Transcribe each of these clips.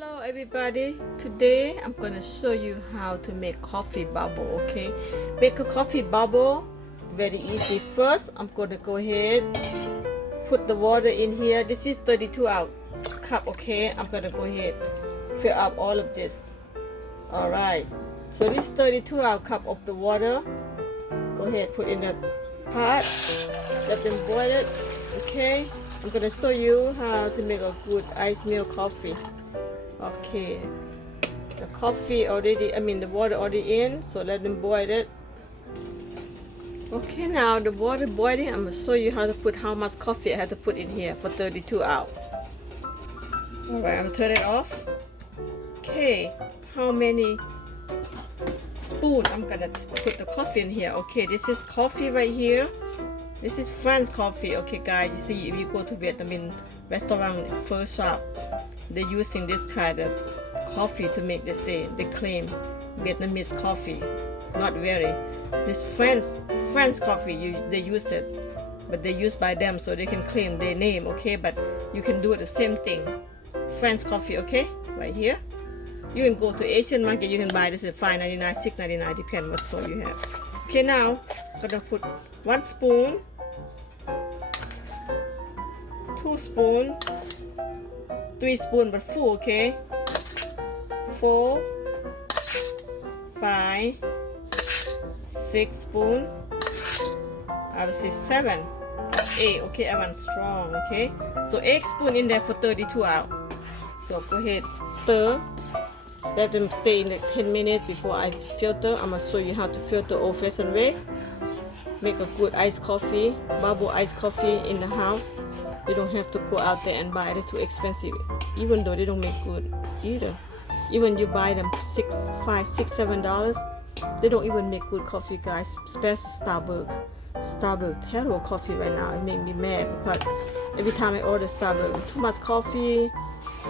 Hello everybody, today I'm gonna show you how to make coffee bubble. Okay, make a coffee bubble very easy. First I'm gonna go ahead put the water in here. This is 32 ounce cup. Okay, I'm gonna go ahead fill up all of this. All right, so this 32 ounce cup of the water, go ahead put in the pot, let them boil it. Okay, I'm gonna show you how to make a good ice milk coffee. Okay, the coffee already, the water already in, so let them boil it. Okay, now the water boiling, I'm gonna show you how to put how much coffee I have to put in here for 32 hours. Alright, I'm gonna turn it off. Okay, how many spoon I'm gonna put the coffee in here? Okay, this is coffee right here. This is French coffee. Okay guys, you see if you go to Vietnamese restaurant first shop, they're using this kind of coffee to make, they claim Vietnamese coffee. Not very. This French coffee, they use it, but they use by them so they can claim their name. Okay, but you can do the same thing. French coffee. Okay, right here. You can go to Asian market, you can buy this at $5.99, $6.99, depend what store you have. Okay, now I'm gonna put 1 spoon, 2 spoon, 3 spoon but full. Okay, 4, 5, 6 spoon, I would say 7, 8. Okay, I want strong. Okay, so 8 spoon in there for 32 hours. So go ahead, stir, let them stay in like 10 minutes before I filter. I'm gonna show you how to filter old-fashioned way. Make a good iced coffee, bubble iced coffee in the house. You don't have to go out there and buy it, too expensive, even though they don't make good either. Even you buy them $6, $5, $6, $7, they don't even make good coffee, guys. Especially Starbucks terrible coffee right now. It makes me mad because every time I order Starbucks, too much coffee,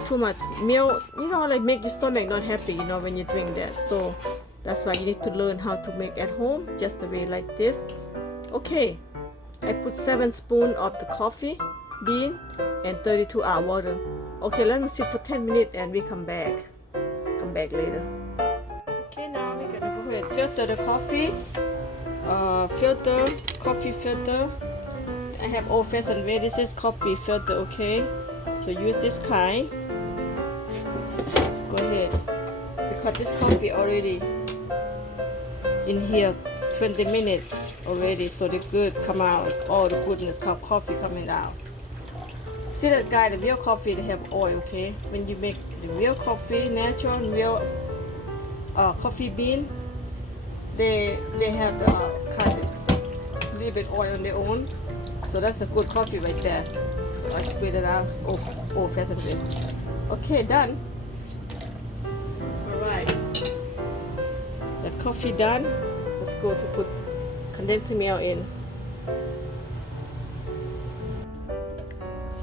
too much milk, like make your stomach not happy, when you drink that. So that's why you need to learn how to make at home, just the way like this. Okay, I put 7 spoons of the coffee bean and 32 hour water. Okay, let me sit for 10 minutes and we come back later. Okay, now we're gonna go ahead and filter the coffee. Coffee filter. I have old-fashioned way. This is coffee filter. Okay, so use this kind. Go ahead, because this coffee already in here 20 minutes already, so the good come out, all the goodness of coffee coming out. See that guy, the real coffee, they have oil. Okay, when you make the real coffee, natural real coffee bean, they have the kind of little bit oil on their own, so that's a good coffee right there. I squeeze it out, old-fashioned way. Okay, done. Alright, the coffee done. Let's go to put condensed milk in.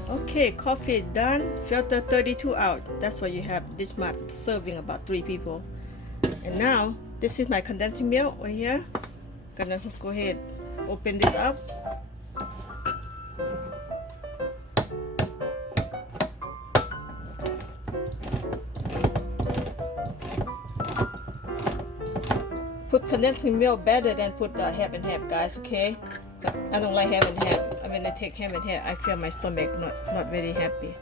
Okay, coffee is done. Filter 32 out. That's what you have. This much serving about 3 people. And now this is my condensed milk right here. Gonna go ahead, open this up. Put condensed milk better than put half and half, guys. Okay, I don't like half and half. When I take half and half, I feel my stomach not very happy,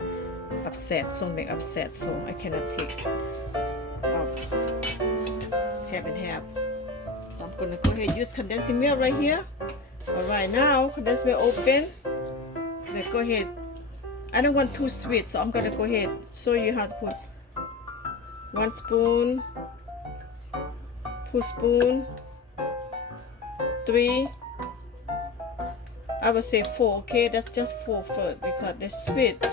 stomach upset, so I cannot take half and half. So I'm gonna go ahead and use condensed milk right here. Alright, now condensed milk open. Let's go ahead. I don't want too sweet, so I'm gonna go ahead show you how to put 1 spoon, 2 spoon, 3, I would say 4. Okay, that's just 4 first because they're sweet.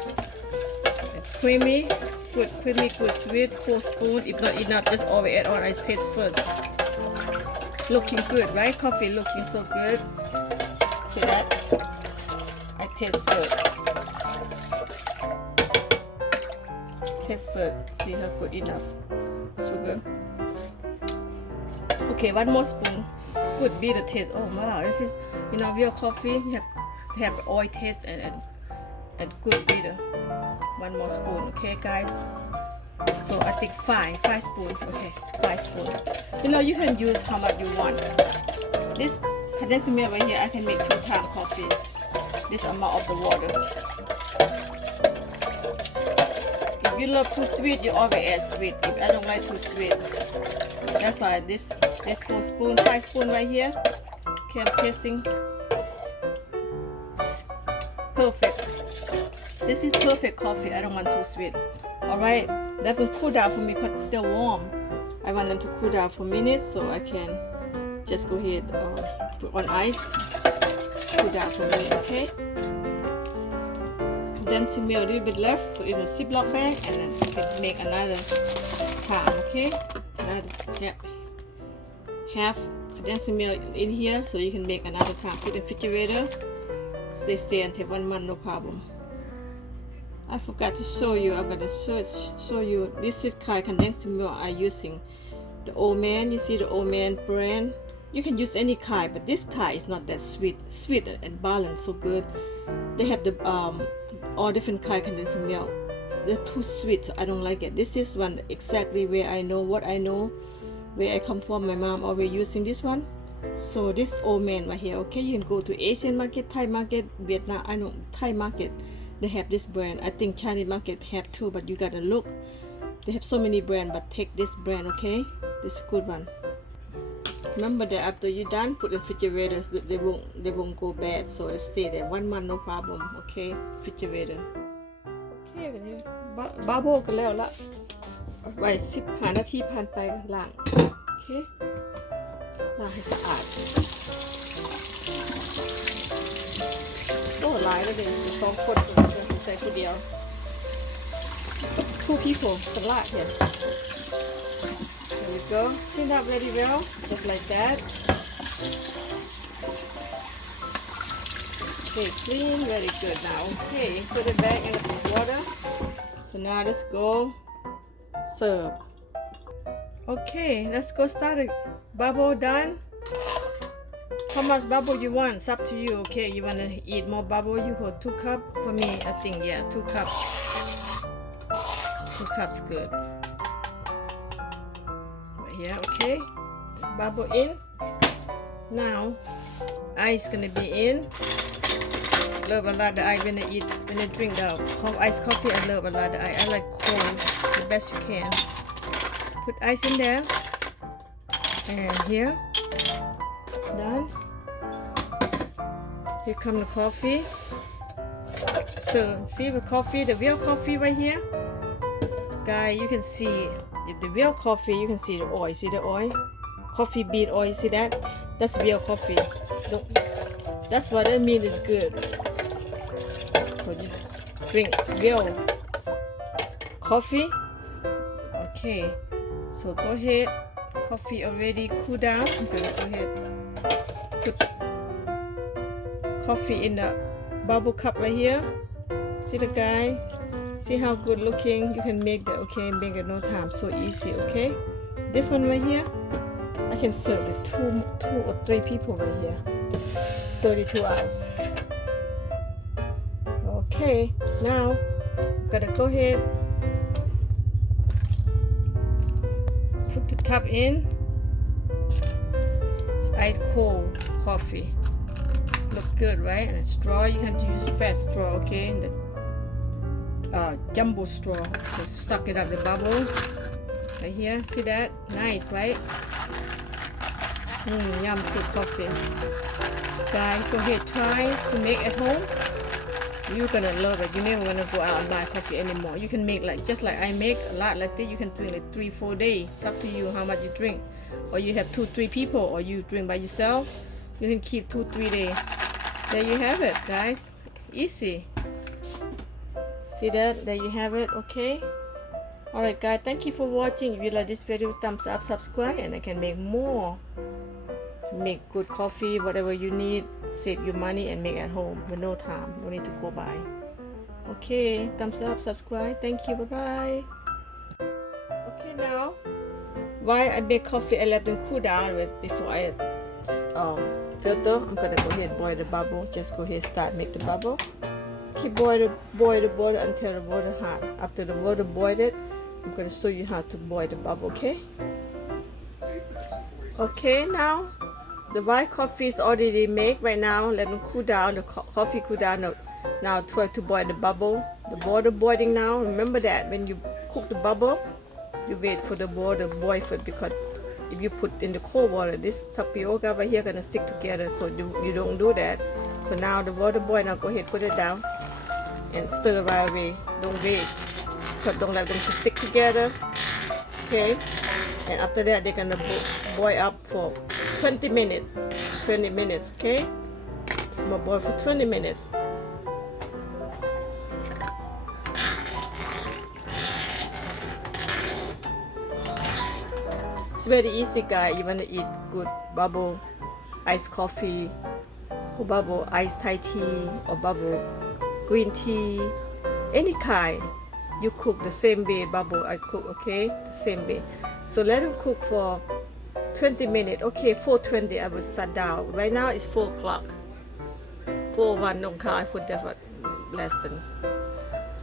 Creamy, good sweet. 4 spoon. If not enough, just always add on. I taste first. Looking good, right? Coffee looking so good. See that? I taste first. Taste first. See how good enough. Sugar. Okay, 1 more spoon. Good bitter taste. Oh wow, this is real coffee. You have to have oil taste and good bitter. 1 more spoon. Okay guys, So I think five spoon. Okay, 5 spoon. You know, you can use how much you want. This condensed milk right here, I can make 2 times coffee. This amount of the water. If you love too sweet, you always add sweet. If I don't like too sweet, that's why this 4 spoon, 5 spoon right here. Okay, I'm tasting. Perfect. This is perfect coffee. I don't want too sweet. Alright, that will cool down for me because it's still warm. I want them to cool down for minutes so I can just go ahead put on ice. Cool down for me, okay? Condensed milk a little bit left, put in a Ziploc bag and then you can make another time, okay? Another half condensed milk in here so you can make another time. Put in the refrigerator. They stay until 1 month, no problem. I forgot to show you. I'm gonna show you. This is kind of condensed milk I'm using. The Old Man. You see the Old Man brand. You can use any kind, but this kind is not that sweet and balanced, so good. They have the all different kind of condensed milk. They're too sweet, so I don't like it. This is one exactly where I know what I know, where I come from. My mom always using this one. So this Old Man right here, okay, you can go to Asian market, Thai market, Vietnam, I know Thai market, they have this brand. I think Chinese market have too, but you gotta look. They have so many brands, but take this brand, okay? This is a good one. Remember that after you're done, put in refrigerator, they won't go bad, so they stay there 1 month, no problem, okay? Refrigerator. Okay, วันนี้บาโบกันแล้วละไว้15 นาทีผ่านไปล้างโอเคล้างให้สะอาดโอ้หลายแล้วเด็ก2 คนใส่คนเดียว 2 people สลัดเนี่ย there you go clean up very well just like that okay clean very good now okay put it back in the water so now let's go serve okay let's go start it bubble done. How much bubble you want? It's up to you. Okay, you wanna eat more bubble? You hold 2 cups. For me, I think 2 cups. 2 cups good. Right here, okay. Bubble in. Now, ice gonna be in. Love a lot the ice when I drink the iced coffee. I love a lot the ice. I like cold the best you can. Put ice in there. And here. Done. Here come the coffee. Stir. See the coffee, the real coffee right here. Guys, you can see if the real coffee, you can see the oil. See the oil? Coffee bean oil. You see that? That's real coffee. That's what I mean is good. So you drink real coffee. Okay. So go ahead. Coffee already cool down. I'm gonna go ahead. Put coffee in the bubble cup right here. See the guy? See how good looking? You can make that, okay? Make it no time. So easy, okay? This one right here, I can serve it 2 or 3 people right here. 32 ounce. Okay, now I'm gonna go ahead. Put the top in. It's ice cold coffee. Look good, right? And a straw, you can use fat straw, okay? And the jumbo straw. So suck it up the bubble. Right here, see that? Nice, right? Yum, good coffee. Guys, go ahead, try to make at home. You're gonna love it. You never wanna go out and buy coffee anymore. You can make like just like I make a lot like this. You can drink like 3-4 days. It's up to you how much you drink. Or you have 2-3 people, or you drink by yourself. You can keep 2-3 days. There you have it, guys. Easy. See that? There you have it. Okay. Alright, guys. Thank you for watching. If you like this video, thumbs up, subscribe, and I can make more. Make good coffee, whatever you need. Save your money and make at home with no time. No need to go buy. Okay, thumbs up, subscribe. Thank you. Bye bye. Okay, now while I make coffee, I let them cool down before I filter. I'm gonna go ahead and boil the bubble. Just go ahead and start make the bubble. Keep boil the water until the water hot. After the water boiled it, I'm going to show you how to boil the bubble, okay? Okay, now the white coffee is already made right now. Let them cool down, the coffee cool down. Now try to boil the bubble. The water boiling now. Remember that when you cook the bubble, you wait for the water to boil for it, because if you put in the cold water, this tapioca right here gonna stick together, so you don't do that. So now the water boil, now go ahead, put it down and stir right away. Don't wait, because don't let them to stick together. Okay, and after that they're gonna boil up for 20 minutes. 20 minutes, okay? I'm gonna boil for 20 minutes. It's very easy, guys. You wanna eat good bubble iced coffee, or bubble iced Thai tea, or bubble green tea, any kind. You cook the same way bubble I cook, okay? The same way. So let them cook for 20 minutes. Okay, 4:20 I will shut down. Right now it's 4 o'clock. 4:01 don't count. I put that for less than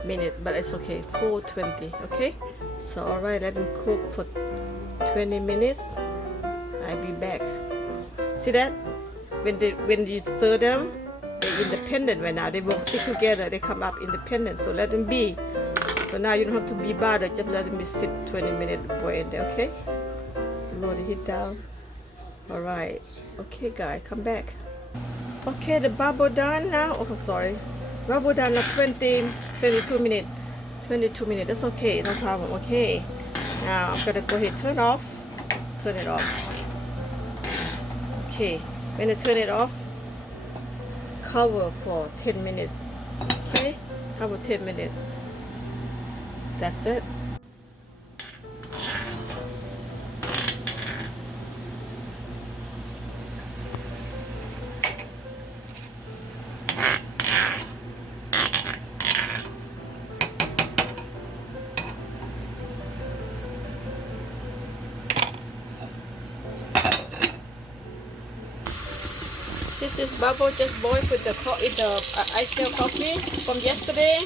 minute, but it's okay. 4:20, okay? So alright, let them cook for 20 minutes. I'll be back. See that? When you stir them, they're independent right now. They won't stick together. They come up independent. So let them be. So now you don't have to be bothered. Just let them be sit 20 minutes boil in there, okay? Lower the heat down. Alright. Okay, guys, come back. Okay, the bubble done now. Oh, sorry. Bubble done at 22 minutes. 22 minutes. That's okay. No problem. Okay. Now I'm gonna go ahead and turn off. Turn it off. Okay. When I turn it off, cover for 10 minutes. Okay? Cover 10 minutes. That's it. This is bubble just boiled with the ice milk coffee from yesterday.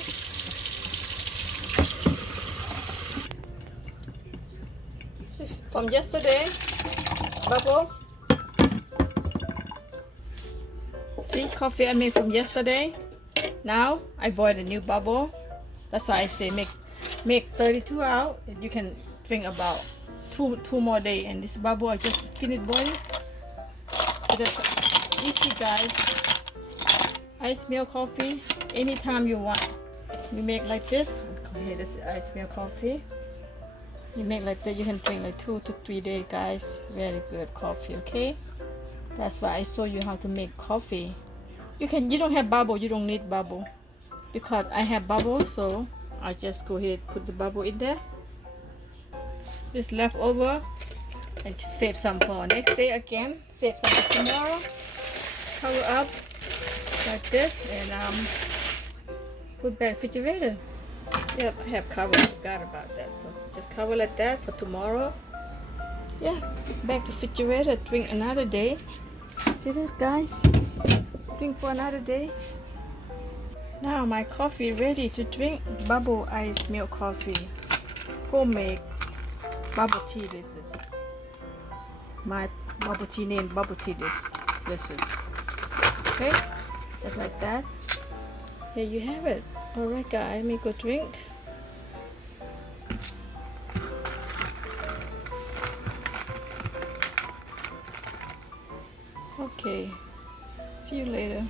This from yesterday, bubble. See, coffee I made from yesterday. Now I boiled a new bubble. That's why I say make 32 out. You can drink about two more days. And this bubble I just finished boiling. So that's easy, guys. Ice milk coffee anytime you want. You make like this. Go ahead, this is ice milk coffee. You make like that, you can drink like 2 to 3 days, guys. Very good coffee, okay? That's why I show you how to make coffee. You don't have bubble, you don't need bubble. Because I have bubble, so I just go ahead put the bubble in there. This leftover, I save some for next day again. Save some for tomorrow. Cover up like this and put back refrigerator. Yep, I have cover. I forgot about that. So just cover like that for tomorrow. Yeah, back to refrigerator. Drink another day. See that, guys? Drink for another day. Now my coffee ready to drink. Bubble ice milk coffee. Homemade bubble tea. This is my bubble tea name. Bubble tea. This is. Okay, just like that. Here you have it. Alright, guys, make a drink. Okay, see you later.